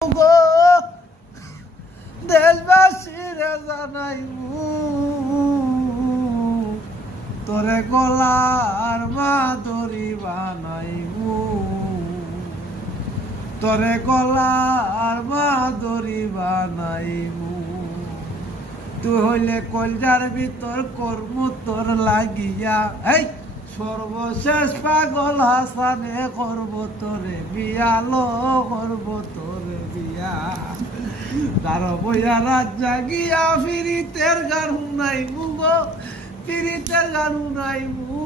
গো দেশবাসীরে জানাইমু তোরে গলার মাদুরি বানাইমু তোরে গলার মাদুরি বানাইমু তুই হইলে কলজার ভিতর কর্মু তোর লাগিয়া এই সর্বশেষ পাগল হাসানে করব তোরে বিয়া লো করব তোরে বিয়া তার বইয়া রাত জাগিয়া ফিরিতের গান শুনাইমু গো ফিরিতের গান শুনাইমু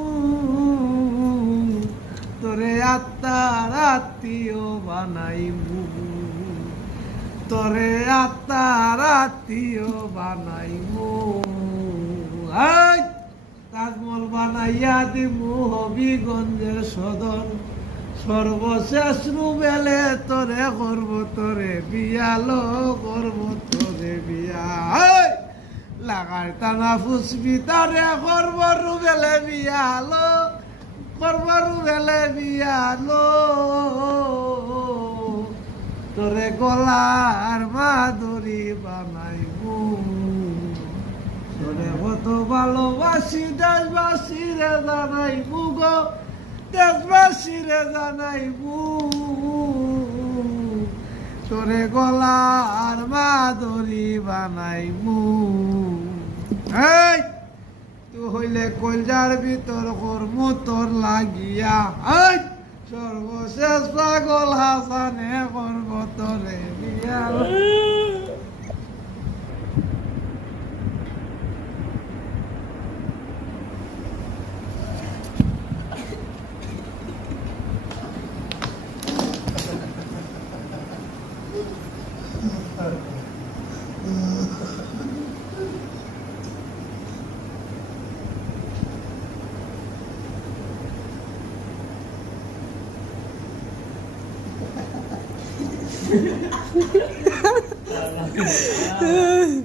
তোরে আত্মার আত্মীয় বানাইমু তোরে আত্মার আত্মীয় বানাইমু তাজমহল বানাইয়া দিমু হবিগঞ্জের সদর সর্বশেষ রুবেলে তোরে করব তোরে বিয়া লো করব তোরে বিয়া লাগার টানা ফুসবি তারে করব রুবেলে বিয়া লো করব রুবেলে বিয়া লো তোরে গলার মাদুরি বানাইবু তোরে কত ভালোবাসি দেশবাসীরে জানাইবু গো দেশবাসীরে জানাইবু তোরে গলার মাদুরি বানাইবু এই তুই হইলে কলজার ভিতর কর্মু তোর লাগিয়া এই সর্বশেষ পাগল হাসানে করব তোরে বিয়া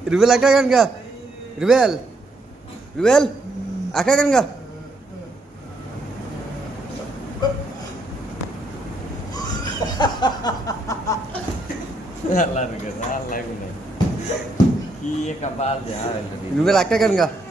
Rubel akan kan enggak? Rubel. Rubel. Akan kan enggak? Salah bener. Iya kapal ya. Rubel akan kan enggak?